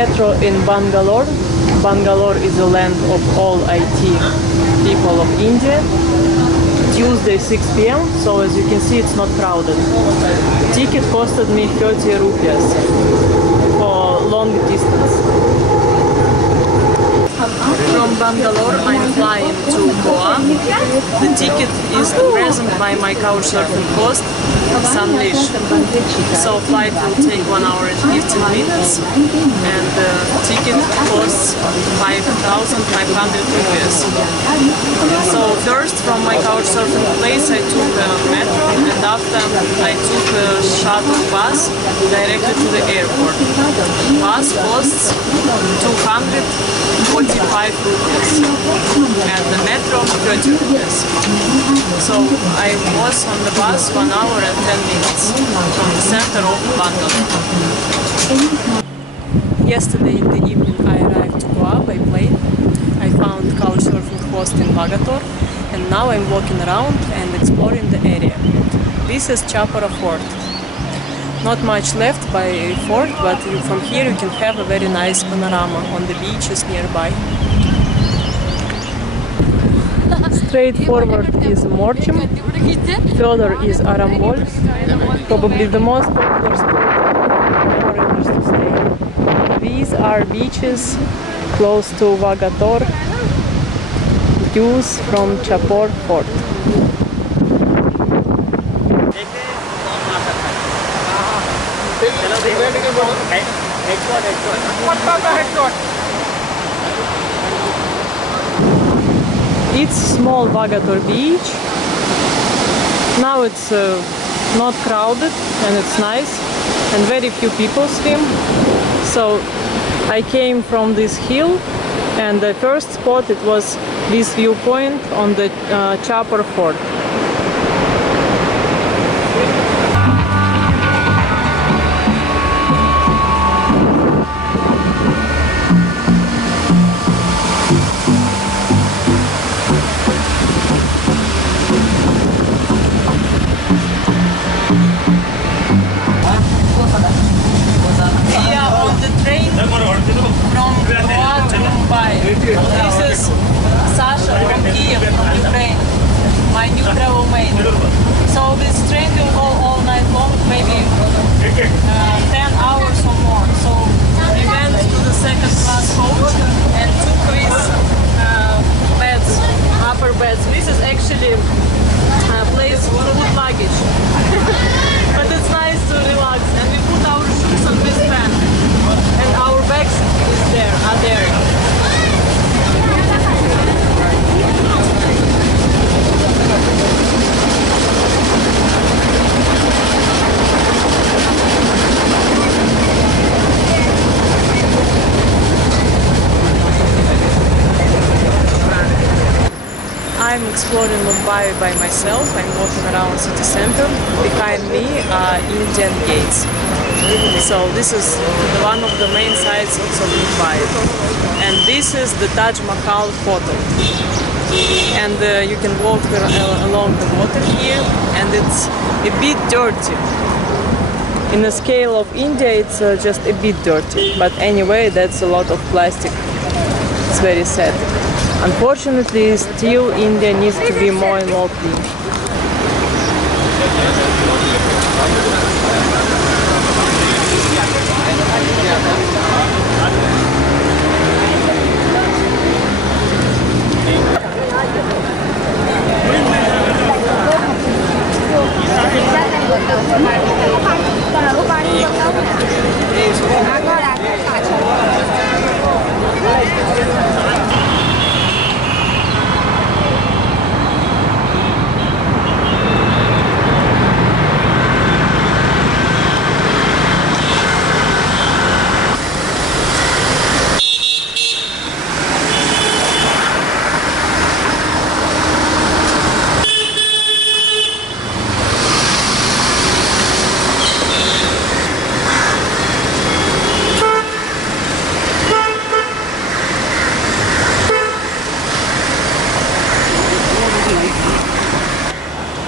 metro in Bangalore. Bangalore is the land of all IT people of India. Tuesday 6 p.m. so as you can see it's not crowded. Ticket costed me 30 rupees for long distance. From Bangalore I'm flying to Goa. The ticket is present by my couchsurfing host Sanlish. So flight will take 1 hour and 15 minutes and the ticket costs 5,500 rupees. So first from my couchsurfing place I took a metro and after I took a shuttle bus directly to the airport. Bus costs 245 rupees and the metro 30 rupees. So I was on the bus 1 hour and 10 minutes from the center of Bangalore. Yesterday in the evening I arrived to Goa by plane. I found couchsurfing host in Bangalore and now I'm walking around and exploring the area. This is Chapara Fort. Not much left by fort, but from here you can have a very nice panorama on the beaches nearby. Straight forward is Morchim, further is Arambol, probably the most popular spot for foreigners to stay. These are beaches close to Vagator, views from Chapor Fort. It's small Vagator beach. Now it's not crowded and it's nice and very few people swim. So I came from this hill and the first spot it was this viewpoint on the Chapar Fort. From Goa to Mumbai. This is Sasha from Kiev, from Ukraine, my new travel mate. So this train will go all night long, maybe 10 hours or more. So we went to the second class coach and took these beds, upper beds. This is actually a place for put luggage. But it's nice to relax and we put our shoes on this fan. And our bags are there. I'm exploring Mumbai by myself. I'm walking around city center. Behind me are Indian gates. So this is one of the main sites of Mumbai. And this is the Taj Mahal photo. And you can walk along the water here and it's a bit dirty. In the scale of India it's just a bit dirty. But anyway, that's a lot of plastic. It's very sad. Unfortunately, still India needs to be more and more clean.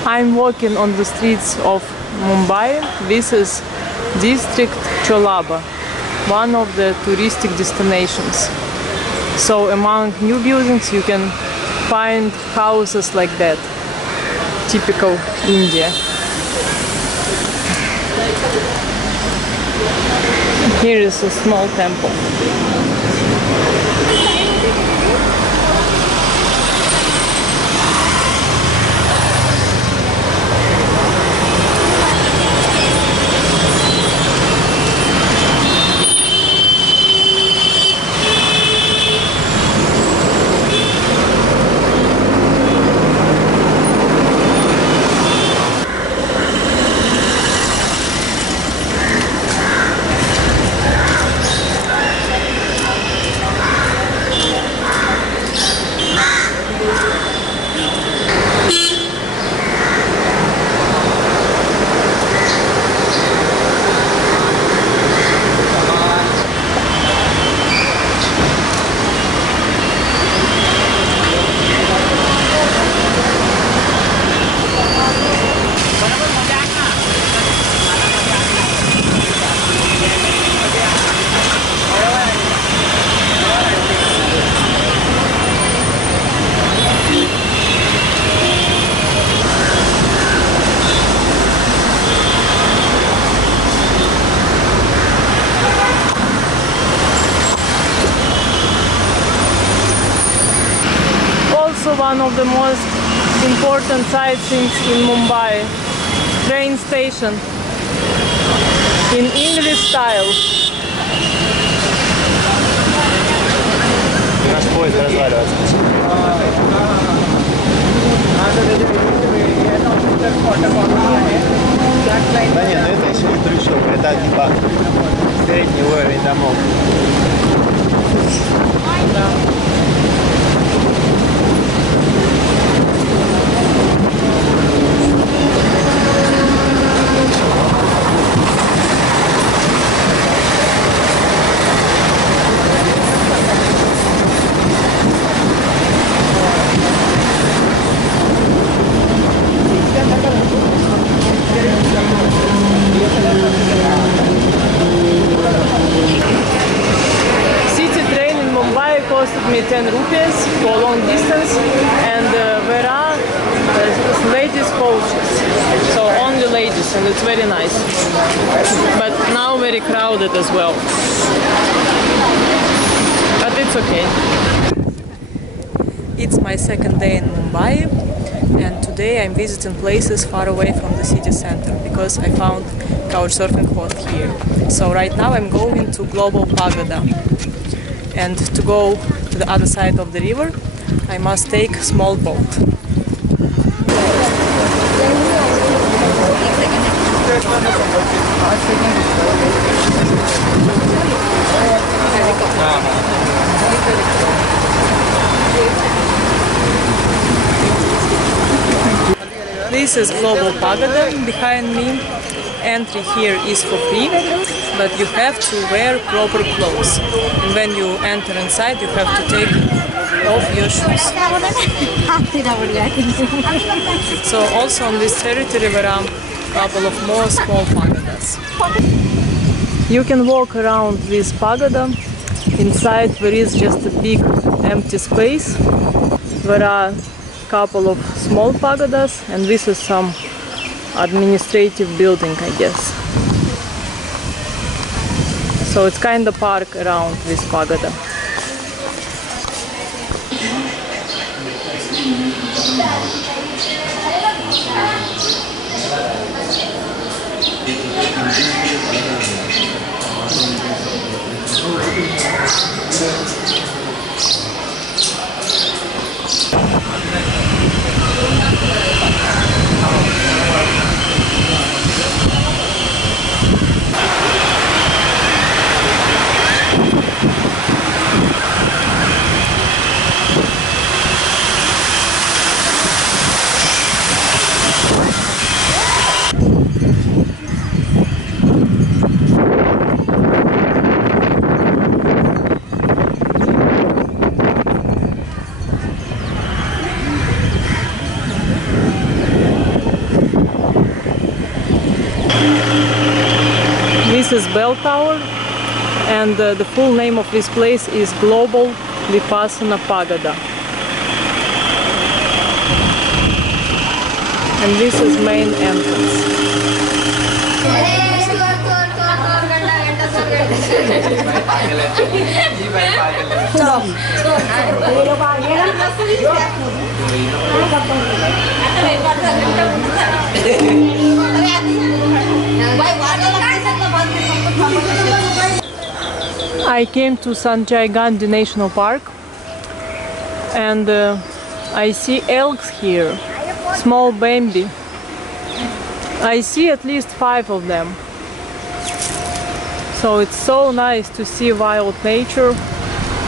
I'm walking on the streets of Mumbai. This is district Cholaba. one of the touristic destinations. So among new buildings you can find houses like that, typical India. Here is a small temple. One of the most important sightseeings in Mumbai, train station in English style. Наш поезд разваливается. Да нет, но это еще не трущобы, это типа средний уровень домов. Да. Costed me 10 rupees for long distance, and there are ladies coaches, so only ladies, and it's very nice, but now very crowded as well, but it's okay. It's my second day in Mumbai, and today I'm visiting places far away from the city center because I found couchsurfing hot here. So right now I'm going to Global Pagoda. And to go to the other side of the river, I must take a small boat. This is Global Pagoda behind me. Entry here is for free, but you have to wear proper clothes. And when you enter inside, you have to take off your shoes. So also on this territory there are a couple of more small pagodas. You can walk around this pagoda. Inside there is just a big empty space. There are a couple of small pagodas, and this is some administrative building, I guess. So it's kind of park around this pagoda. This is bell tower, and the full name of this place is Global Vipassana Pagoda. And this is main entrance. I came to Sanjay Gandhi National Park and I see elks here, small bambi. I see at least 5 of them. So it's so nice to see wild nature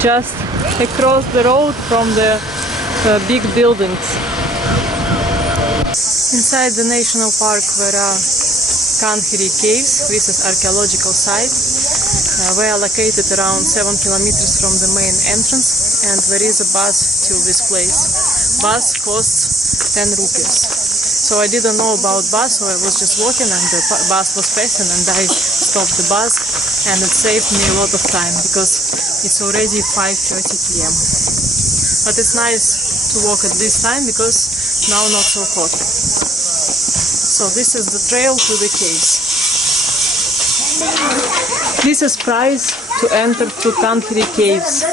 just across the road from the big buildings. Inside the national park there are Kanheri caves. This is archaeological site. They are located around 7 kilometers from the main entrance, and there is a bus to this place. Bus costs 10 rupees. So I didn't know about bus, so I was just walking and the bus was passing and I stopped the bus, and it saved me a lot of time because it's already 5:30 p.m. But it's nice to walk at this time because now not so hot. So this is the trail to the caves. This is price to enter to Kanheri caves.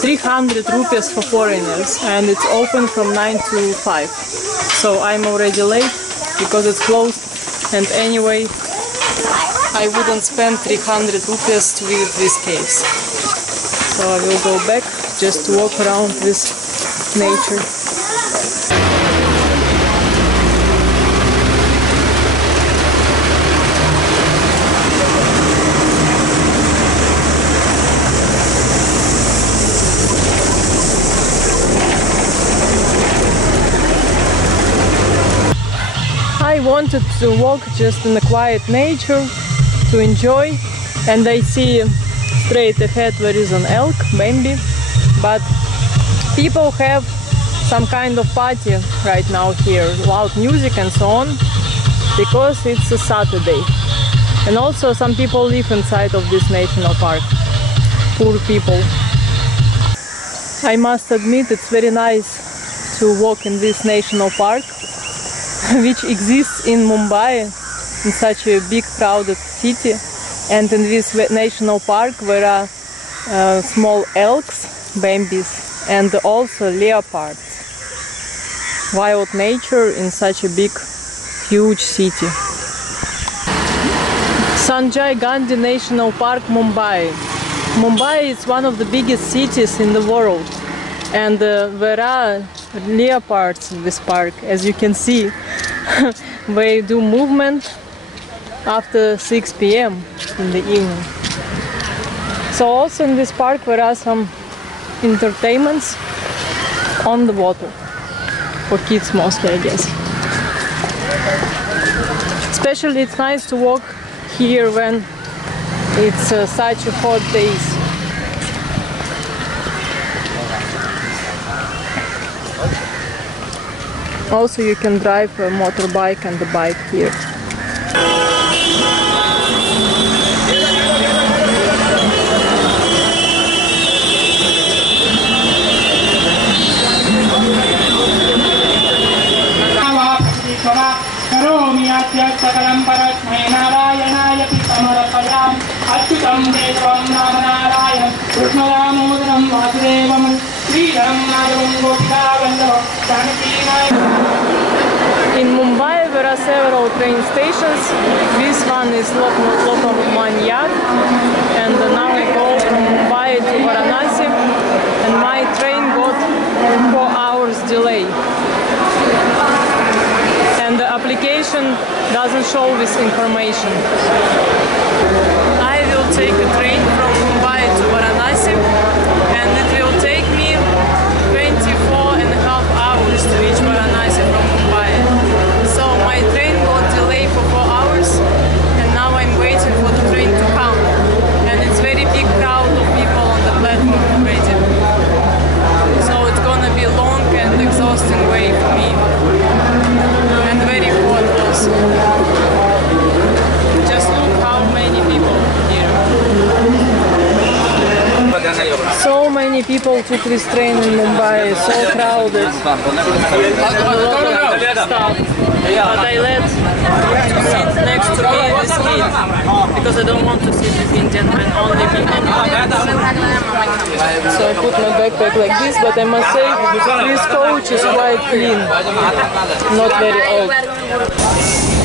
300 rupees for foreigners, and it's open from 9 to 5. So I'm already late because it's closed, and anyway I wouldn't spend 300 rupees to visit these caves. So I will go back just to walk around this nature. I wanted to walk just in a quiet nature to enjoy, and I see straight ahead there is an elk, bambi, but people have some kind of party right now here, loud music and so on, because it's a Saturday. And also some people live inside of this national park, poor people. I must admit it's very nice to walk in this national park, which exists in Mumbai, in such a big crowded city. And in this national park there are small elks, bambis, and also leopards. Wild nature in such a big, huge city. Sanjay Gandhi National Park, Mumbai. Mumbai is one of the biggest cities in the world, and there are leopards in this park, as you can see. They do movement after 6 p.m. in the evening. So also in this park there are some entertainments on the water, for kids mostly, I guess. Especially it's nice to walk here when it's such a hot days. Also you can drive a motorbike and a bike here. सकलं परस्मै नारायणाय समर्पयामि अच्युतं देवं नारायणं कृष्णदामोदरं वासुदेवं श्रीधरं माधवं गोपिकावल्लभं जानकीनाथं. In Mumbai there are several train stations. This one is Lokmanya, and now I go from Mumbai to Varanasi, and my train got 4 hours delay. And the application doesn't show this information. I will take a train from Mumbai to Varanasi, and it will take me 24.5 hours to reach Varanasi from Mumbai. So my train got delayed for 4 hours, and now I'm waiting for the train to come. And it's very big crowd of people on the platform already. So it's gonna be a long and exhausting way for me. And very hot also. Just look how many people here. So many people took this train in Mumbai, so crowded, and a lot of stuff. But I let to sit next to me this kid because I don't want to sit with Indian men, only women. So I put my backpack like this, but I must say this coach is quite clean, not very old.